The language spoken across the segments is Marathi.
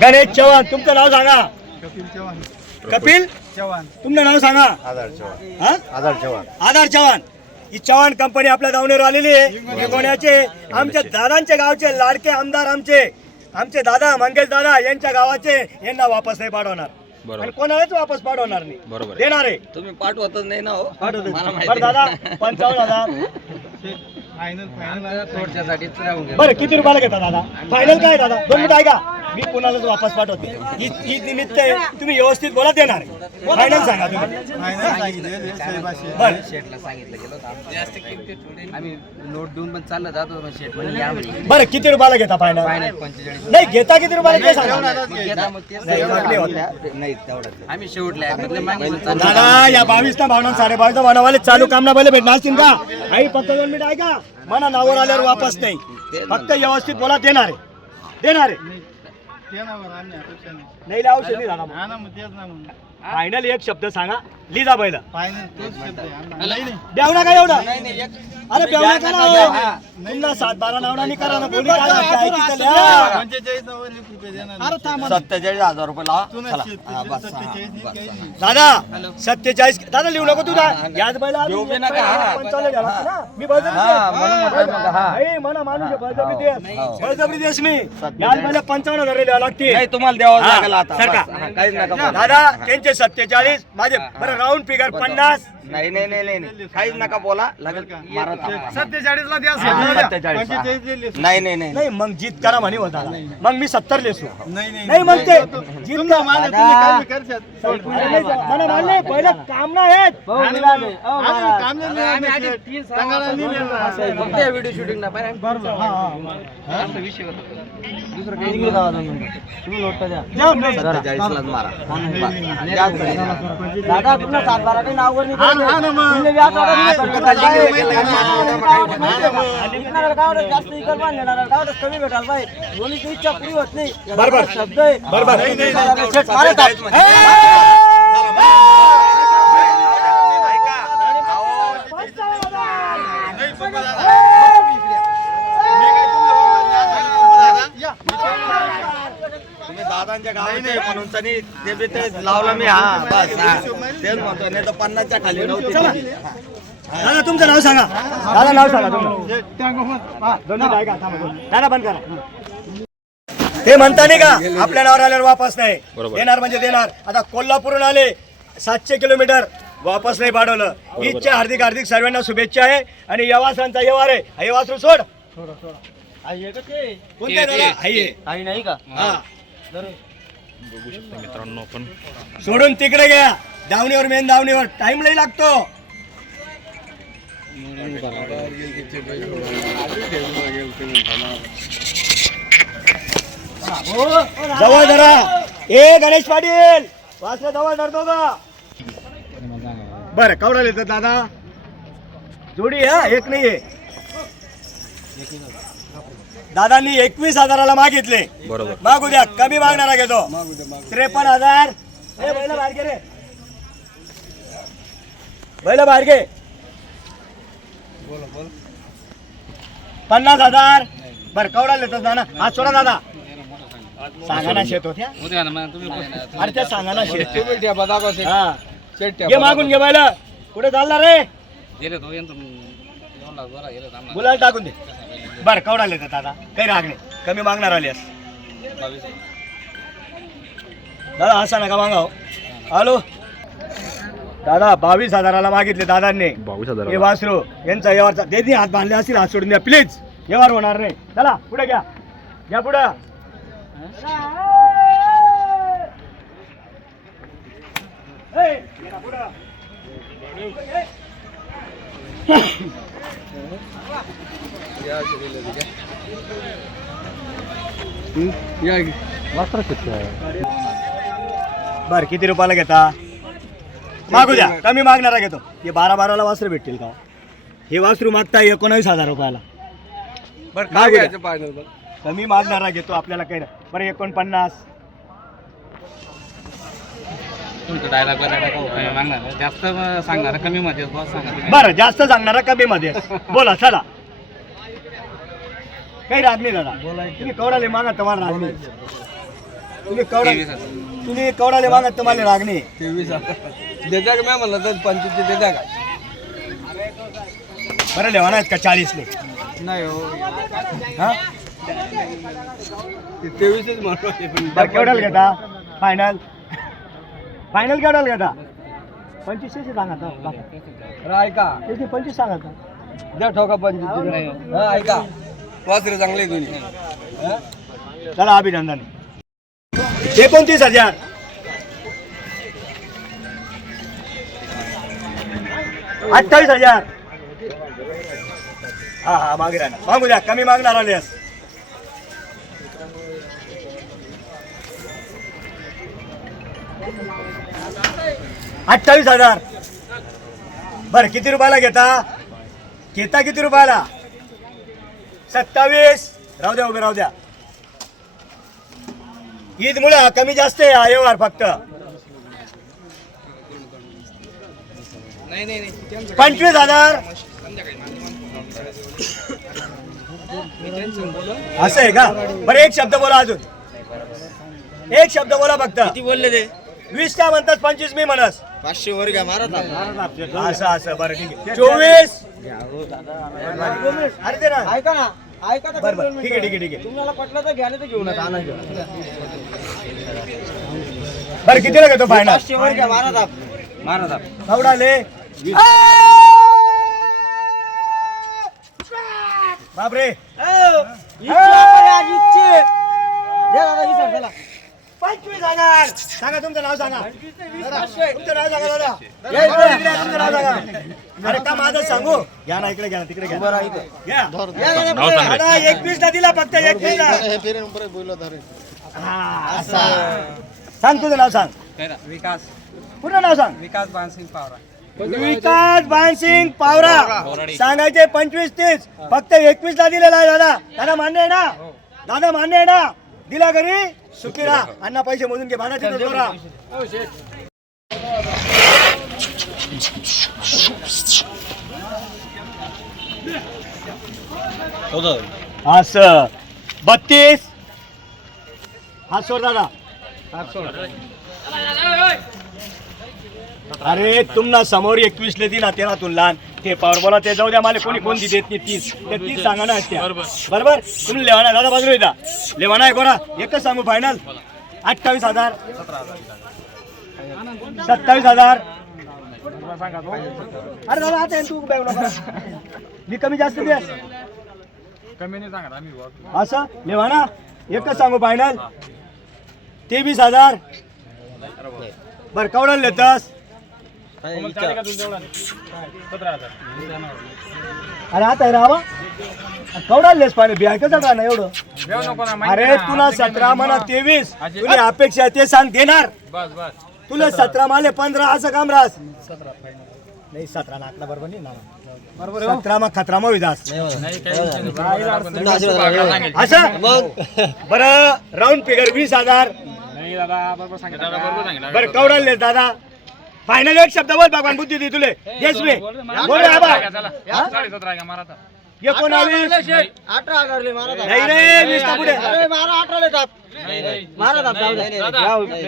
गणेश चव्हाण. तुमचं नाव सांगा. कपिल चव्हाण. तुमचं नाव सांगा. आधार चव्हाण. ही चव्हाण कंपनी आपल्या दावणीवर आलेली आहे. कोण्याचे आमच्या दादांच्या गावचे लाडके आमदार आमचे दादा मंगेश दादा यांच्या गावाचे यांना वापस नाही पाठवणार. आणि कोणालाच वापस पाठवणार नाही. बरोबर देणार आहे. तुम्ही पाठवतच नाही ना हो. बरं दादा 55,000. बरं किती रुपयाला घेता दादा? फायनल काय दादा? 2 मिनिट ऐका. मी कोणालाच वापस पाठवते. ही निमित्त आहे. तुम्ही व्यवस्थित बोला देणार आहे. फायनल सांगा तुम्ही. आम्ही नोट देऊन पण चाललं जातो शेट म्हणजे या म्हणजे. बरं किती रुपयाला घेता फायनल? 45 नाही घेता किती रुपयाला ते सांगा. नाही तेवढं आम्ही शेवटला दादा या 22 ना भावना 22.5 भावनावाले चालू कामना पहिले भेटणार असतील का? आई फक्त 2 मिनिट ऐका. मना नावावर आल्यावर वापस नाही. फक्त व्यवस्थित बोला देणार आहे. नाही लावू शकली दादा. फायनल एक शब्द सांगा. लिजा बैल द्याव ना काय एवढं. अरे बेवडा करा हो. पुन्हा 7-12 नावनानी करा ना. कोणी काय म्हणते ऐकी तर लिहा. 47,000 रुपये लावा. दादा 47 दादा लिहू नको तू. याच बैल 55 घ्यावा ना. मी म्हणा माणूस बळजबरी देश मी याच बैल 55,000 द्यावं लागते. तुम्हाला द्यावं लागेल आता. काहीच नका दादा. त्यांचे 47 माझे बरं राऊंड फिगर 50. नाही काहीच नका बोला. लागेल 47 ला द्या. 47 नाही मग जीत करा म्हणे होता. मग मी 70 लेसू. नाही मग ते जीत का मला मानले पहिलं काम नाही आहेत. व्हिडिओ शूटिंग ना दुसरं काही मारा दादा तुला 7-12 काही नाव जास्त कमी भेटायला पाहिजे. दोन्हीची इच्छा पुरी होत नाही. बरोबर शब्द आहे. बरोबर तुम्ही दादांच्या गावाचे म्हणून ते बी ते लावला मी. हा बस तेच म्हणतो. नाही तर 50च्या खाली नव्हती. दादा तुमचं नाव सांगा. दादा नाव सांगा तुमचं. दादा बंद करा. ते म्हणता नाही का आपल्या नावावर आल्यावर वापस नाही देणार म्हणजे देणार. आता कोल्हापूरहून आले 700 किलोमीटर वापस नाही पाठवलं. ईदच्या हार्दिक सर्वांना शुभेच्छा आहे. आणि यवासांचा व्यवहार आहे. हे वासरू सोड. कोणत्या दादा? आई नाही का? हा बघू शकता मित्रांनो आपण सोडून तिकडे घ्या. दावणीवर मेन दावणीवर टाइम लई लागतो. जवळ धरा. ए गणेश पाटील वासरे जवळ धरतो का? बरं कवडा येतात दादा. जोडी हा एक नाहीये. दादांनी 21,000ला मागितले. बरोबर मागू द्या. कमी मागणारा घेतो. 53,000. बैल बाहेर घे रे. बैल बाहेर घे. 50,000. बरं कवडा येतात दादा. हा सोडा दादा. सांगा ना शेत होत्या. अरे त्या सांगा ना शेत. हा घे मागून घे बैल. कुठे चालणार रे? गुलाल टाकून दे. बरं कवडा येतात दादा. काही राग नाही. कमी मागणार आल्यास दादा असा नका मागाव. हॅलो दादा 22,000ला मागितले दादांनी. 22,000 हे वासरू यांचा व्यवहारचा देदी हात बांधले असतील. हात सोडून द्या प्लीज. व्यवहार होणार नाही. चला पुढे घ्या पुढं. बर किती रुपयाला घेता? मागू द्या. कमी मागणारा घेतो. हे 12-12ला वासरू भेटतील का? हे वासरू मागता 19,000 रुपयाला. कमी मागणारा घेतो. आपल्याला काही नाही. बरं 49. जास्त सांगणार कमी मध्ये. बरं जास्त सांगणारा कमी मध्ये. बोला चला. काही राग नाही दादा तुम्ही कवडाले मागा तुम्हाला राग नाही तुम्ही कवडाले मागा तुम्हाला राग नाही 23 देता का मी म्हणलं तर 25 देता का बरं लेवाना आहेत का 40 नाही हो हा 23च म्हणतो बरं केवढ्याला घेता फायनल केवढ्याला घेता 25 सांगा आता ऐका 25 सांगा आता द्या ठोका 25 हा ऐका वासरे चांगले दोन्ही चला अभिनंदन 29,000 28,000 हा मागे राहणार मागू द्या कमी मागणार आल्यास $28,000 बरं किती रुपयाला घेता किती रुपयाला 27 राहू द्या उभे राहू द्या ईद मुळे कमी जास्त आहे हा व्यवहार फक्त 25,000 असं आहे का बरं एक शब्द बोला अजून एक शब्द बोला फक्त किती बोलले ते 20 काय म्हणतात 25 मी म्हणस 500 वर घ्या मारा असं बरं ठीक आहे 24 अरे ते ना ऐका ना ऐका ना बरं ठीक आहे तुम्हाला पटलं तर घ्या नाही तर घेऊ नका बरं कितीला घेतो फायनल 500 वर घ्या मारा दाब कवडाले बापरे 25,000 सांगा तुमचं नाव सांगा तुमचं नाव सांगा दादा तुमचं नाव सांगा अरे का माझं सांगू घ्या ना इकडे घ्या ना तिकडे घ्या घ्या नाव सांग रे. दादा 21 ला दिला फक्त 21 ला सांग तुझं नाव सांग विकास पूर्ण नाव सांग विकास बानसिंग पावरा विकास बानसिंग पावरा सांगायचे 25-30 फक्त 21 ला दिलेला आहे दादा मान्य आहे ना दादा मान्य आहे ना दिला घरी सुखी राहा अण्णा पैसे मोजून घे भाडा तिथं जोरा असं 32 हात सोड दादा अरे तुम्हाला समोर 21 ले ना 13 लहान ते पावर बोला ते जाऊ द्या मला कोणी कोणती देत नाही 30 ते 30 सांगा ना बरोबर तुम्ही लेवाना दादा बाजूला येता लेवाना आहे कोणा एकच सांगू फायनल 28,000 27,000 अरे दादा आता तू मी कमी जास्त द्या कमी नाही सांगा आम्ही असं लेवाना एकच सांगू फायनल 23,000 बर कवडाला लेतस अरे आता राहा कवडाला लेस पाहिजे बिहायचं ना एवढं अरे तुला 17 म्हणा 23 तुझी अपेक्षा आहे ते सांग देणार तुला 17 माले 15 असं काम राहस नाही 17 नाकला बरोबर नाही ना 17 मग खतरा मग विदास असं बरं राऊंड फिगर 20,000 बरं कवडाला लेस दादा फायनल एक शब्द बोल भगवान बुद्धी दी तुले येस मी बोल रे आबा 19 18,000 ले मारा दाब नाही रे वीसला पुढे अरे मारा 18 ले दाब मारा दाब जाऊ दे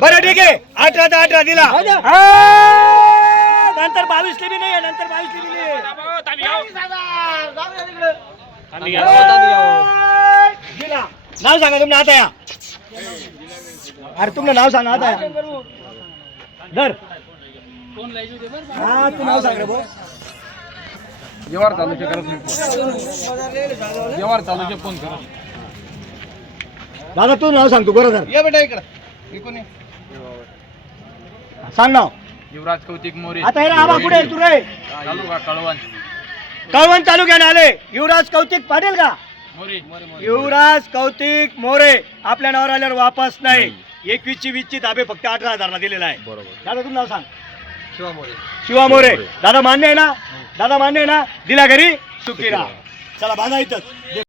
बरं ठीक आहे 18 तर 18 दिला नंतर 22 ले बी नाही नंतर 22 ले बी नाही दिला नाव सांगा तुमने आता या अरे तुमने नाव सांगा आता या धर हा तू नाव सांग रे भाऊ व्यवहार चालूचे करत व्यवहार चालूचे फोन करा दादा तू नाव सांग तू बरोबर ये बेटा इकडे कोणी सांग नाव युवराज कौतिक मोरे आता हे आबा पुढे तू रे तालुका कळवण कळवण तालुक्याने आले युवराज कौतिक पाटील का मोरे युवराज कौतिक मोरे आपल्या नावावर आल्यावर वापस नाही 21ची 20ची ताबे फक्त 18,000 ला दिलेला आहे दादा तुझं नाव सांग शिवा मोरे दादा मान्य आहे ना दादा मान्य आहे ना दिला घरी सुखी राहा चला बांधा इथं